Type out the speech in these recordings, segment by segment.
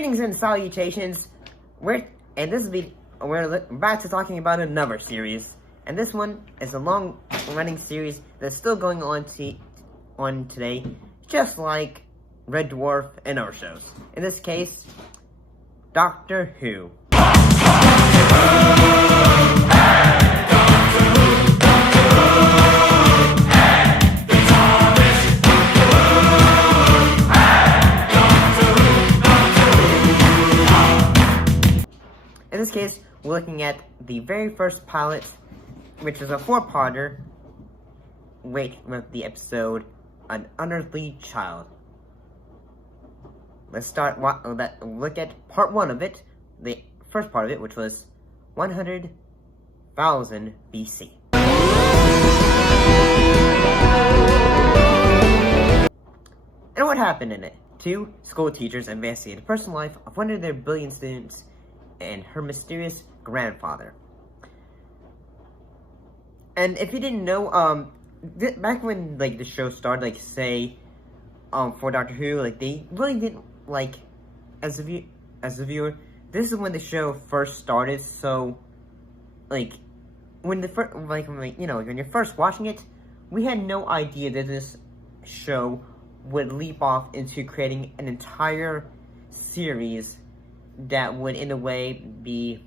Greetings and salutations. We're back to talking about another series, and this one is a long-running series that's still going on today, just like Red Dwarf and other shows. In this case, Doctor Who. In this case, we're looking at the very first pilot, which is a four-parter, with the episode An Unearthly Child. Let's look at part one of it, the first part of it, which was 100,000 BC. And what happened in it? Two school teachers investigate the personal life of one of their brilliant students and her mysterious grandfather. And if you didn't know, back when the show started, for Doctor Who, they really didn't as a viewer, this is when the show first started. So, when you're first watching it, we had no idea that this show would leap off into creating an entire series that would, in a way, be,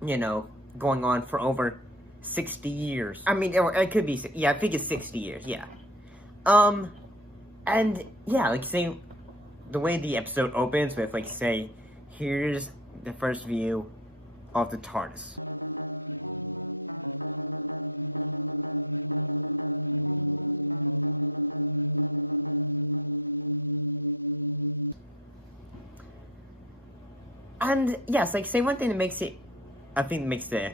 going on for over 60 years. I mean, it could be, yeah, I think it's 60 years, yeah. And, yeah, say, the way the episode opens with, say, here's the first view of the TARDIS. And, yes, say, one thing that makes it, I think makes the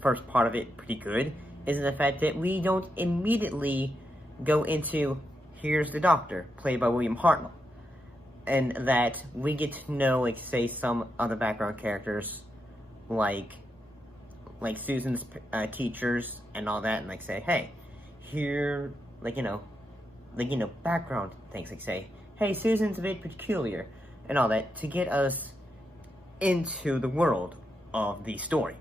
first part of it pretty good, is the fact that we don't immediately go into, here's the Doctor, played by William Hartnell. And that we get to know, say, some other background characters, like Susan's teachers and all that, and, say, hey, here, background things, say, hey, Susan's a bit peculiar, and all that, to get us into the world of the story.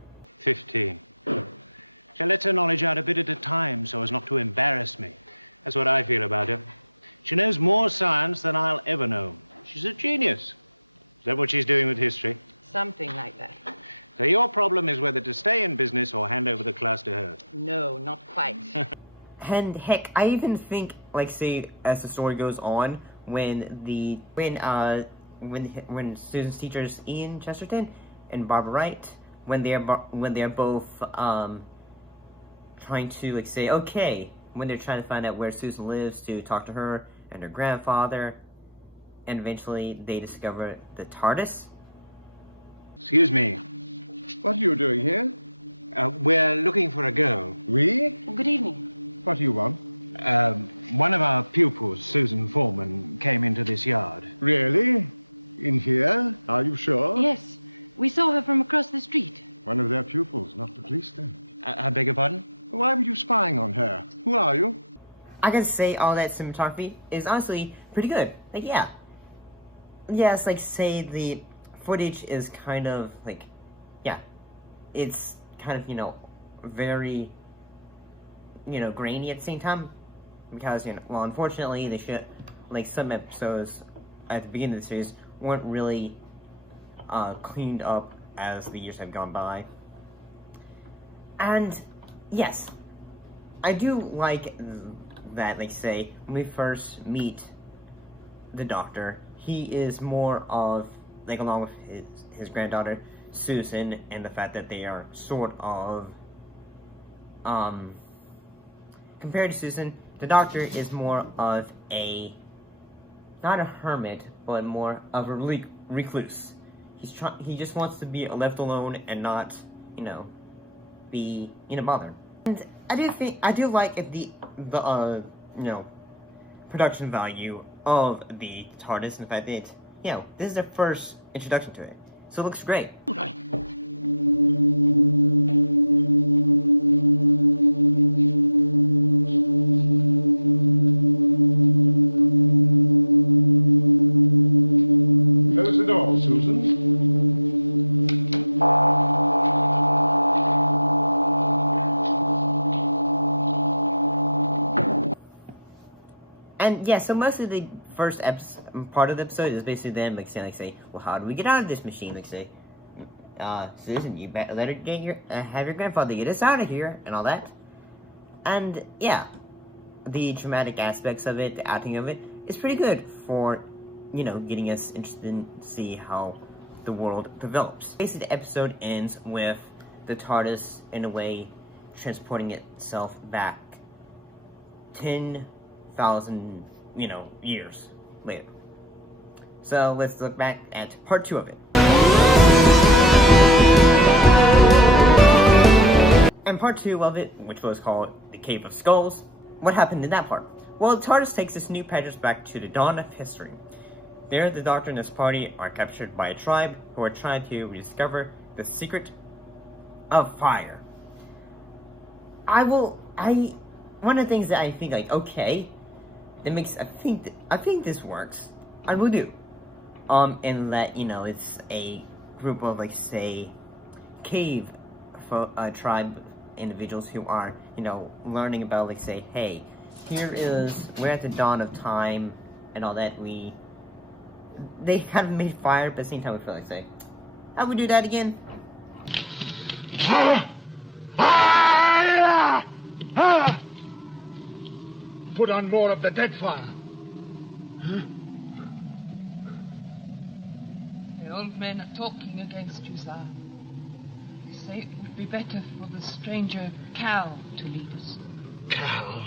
And heck, I even think, say, as the story goes on, when Susan's teachers Ian Chesterton and Barbara Wright, when they're both trying to say, okay, when they're trying to find out where Susan lives to talk to her and her grandfather, and eventually they discover the TARDIS. I gotta say, all that cinematography is honestly pretty good. Yeah. Yes, say, the footage is kind of, yeah, it's kind of, very, grainy at the same time, because, well, unfortunately, they should, some episodes at the beginning of the series weren't really, cleaned up as the years have gone by. And, yes, I do like that, say, when we first meet the Doctor, he is more of, along with his granddaughter, Susan, and the fact that they are sort of, compared to Susan, the Doctor is more of not a hermit, but more of a recluse. He just wants to be left alone and not, be, bothered. And I do like the production value of the TARDIS, and the fact that, this is their first introduction to it. So it looks great. And yeah, so mostly the first part of the episode is basically them say, well, how do we get out of this machine? Susan, you better let her have your grandfather get us out of here, and all that. And yeah, the dramatic aspects of it, the acting of it, is pretty good for, getting us interested in see how the world develops. Basically, the episode ends with the TARDIS, in a way, transporting itself back 10,000, years later. So let's look back at part 2 of it. And part 2 of it, which was called The Cave of Skulls, what happened in that part? Well, the TARDIS takes this new passage back to the dawn of history. There, the Doctor and his party are captured by a tribe who are trying to rediscover the secret of fire. One of the things that I think, okay, that makes, I think this works, I will do. And that, it's a group of, cave tribe individuals who are, learning about, hey, we're at the dawn of time, and all that. They kind of made fire, but at the same time we feel I would do that again. Put on more of the dead fire. The old men are talking against you, sir. They say it would be better for the stranger Cal to lead us. Cal?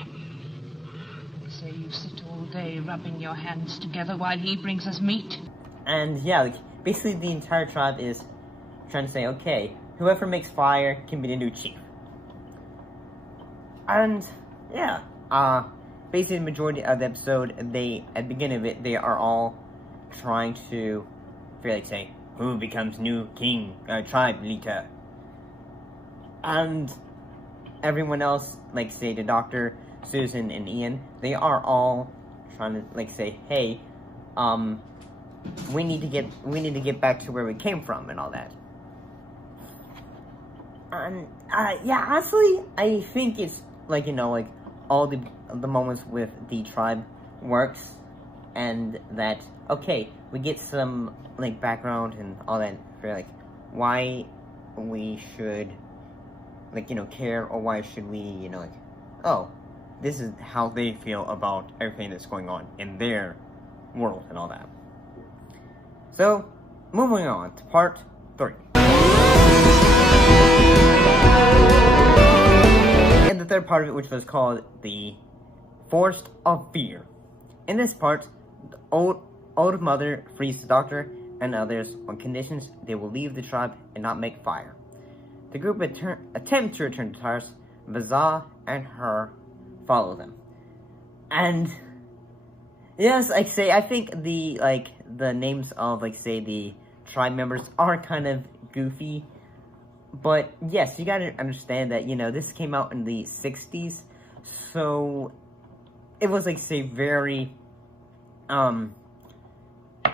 They say you sit all day rubbing your hands together while he brings us meat. And yeah, basically the entire tribe is trying to say, okay, whoever makes fire can be the new chief. And yeah, basically the majority of the episode, at the beginning of it, they are all trying to say, who becomes new king, tribe leader. And everyone else, say the Doctor, Susan, and Ian, they are all trying to say, hey, we need to get back to where we came from and all that. And yeah, honestly, I think it's all the moments with the tribe works, and that okay, we get some background and all that for why we should care, or why should we oh, this is how they feel about everything that's going on in their world and all that. So moving on to part 3. And the third part of it, which was called the Forest of Fear. In this part, the old mother frees the Doctor and others on conditions they will leave the tribe and not make fire. The group attempt to return to TARDIS. Vazah and her follow them. And yes, I think the names of the tribe members are kind of goofy. But yes, you gotta understand that, this came out in the 60s, so it was very, it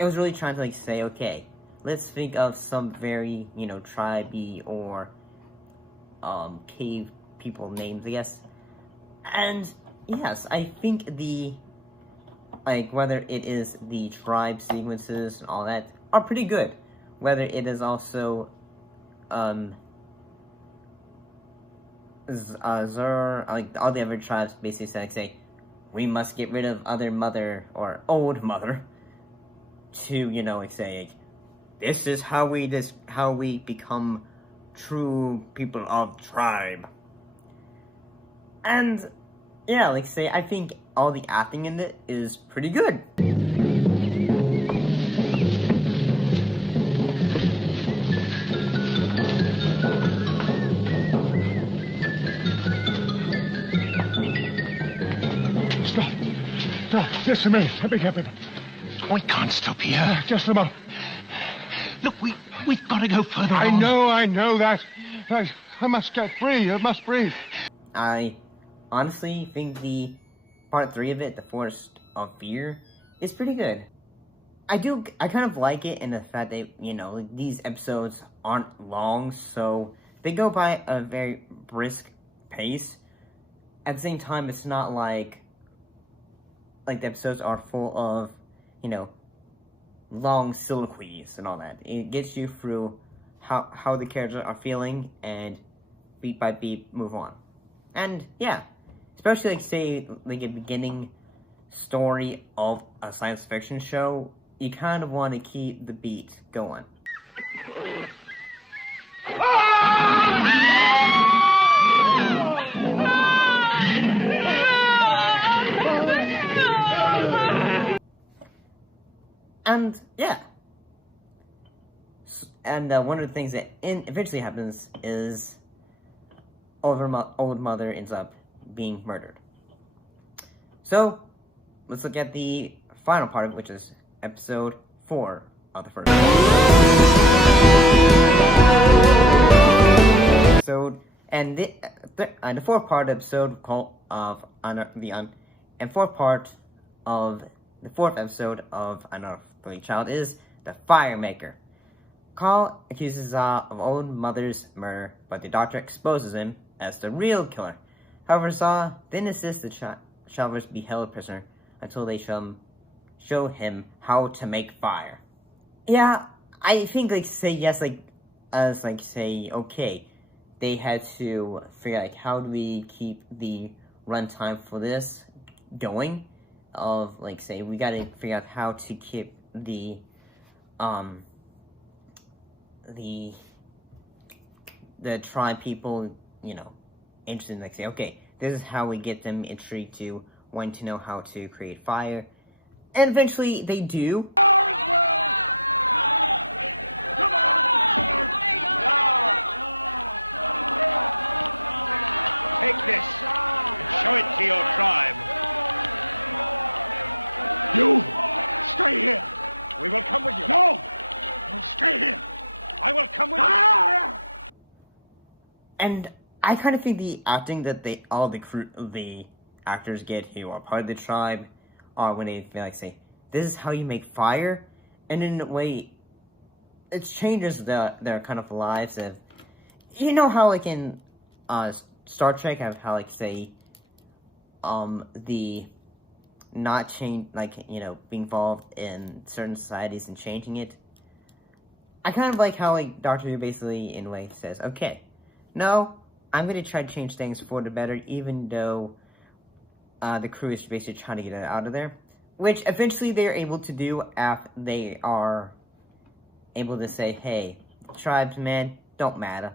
was really trying to say, okay, let's think of some very, tribe-y or, cave people names, I guess. And yes, I think whether it is the tribe sequences and all that are pretty good. Whether it is also, Zur, all the other tribes basically say, we must get rid of other mother, or old mother, to, say, this is how we become true people of tribe. And, yeah, I think all the acting in it is pretty good. Stop, just a minute, let me get it. We can't stop here. Just a moment. Look, we've got to go further I on. know that. I must get free, I must breathe. I honestly think the part 3 of it, the Forest of Fear, is pretty good. I kind of like it in the fact that, these episodes aren't long, so they go by a very brisk pace. At the same time, it's not like, the episodes are full of, you know, long soliloquies and all that. It gets you through how the characters are feeling, and beat by beat move on. And, yeah, especially, like, say, like, a beginning story of a science fiction show, you kind of want to keep the beat going. And, yeah. And one of the things that eventually happens is old mother ends up being murdered. So, let's look at the final part of it, which is episode 4 of the first episode. And the fourth part of the episode the fourth episode of Unearthly Child is the Fire Maker. Carl accuses Za of old mother's murder, but the doctor exposes him as the real killer. However, Za then insists the child be held prisoner until they show him how to make fire. Yeah, I think, like, say yes, like, as, like, say, okay, they had to figure out, like, how do we keep the runtime for this going? Of, like, say, we gotta figure out how to keep the tribe people, you know, interested in, like, say, okay, this is how we get them intrigued to want to know how to create fire. And eventually they do. And I kind of think the acting that all the actors get who are part of the tribe are when they feel like, say, this is how you make fire, and in a way, it changes their kind of lives. Of, you know how, like, in Star Trek, how, like, say, the not change, like, you know, being involved in certain societies and changing it. I kind of like how, like, Doctor Who basically, in a way, says, okay, no, I'm going to try to change things for the better, even though the crew is basically trying to get it out of there. Which, eventually, they're able to do after they are able to say, hey, tribesmen don't matter.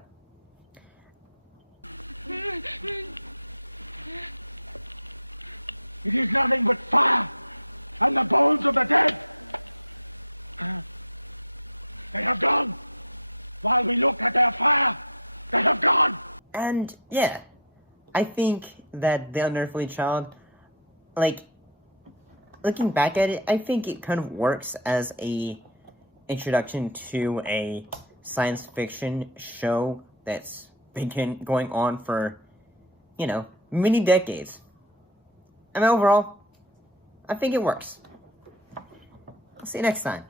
And, yeah, I think that The Unearthly Child, like, looking back at it, I think it kind of works as a introduction to a science fiction show that's been going on for, you know, many decades. And overall, I think it works. I'll see you next time.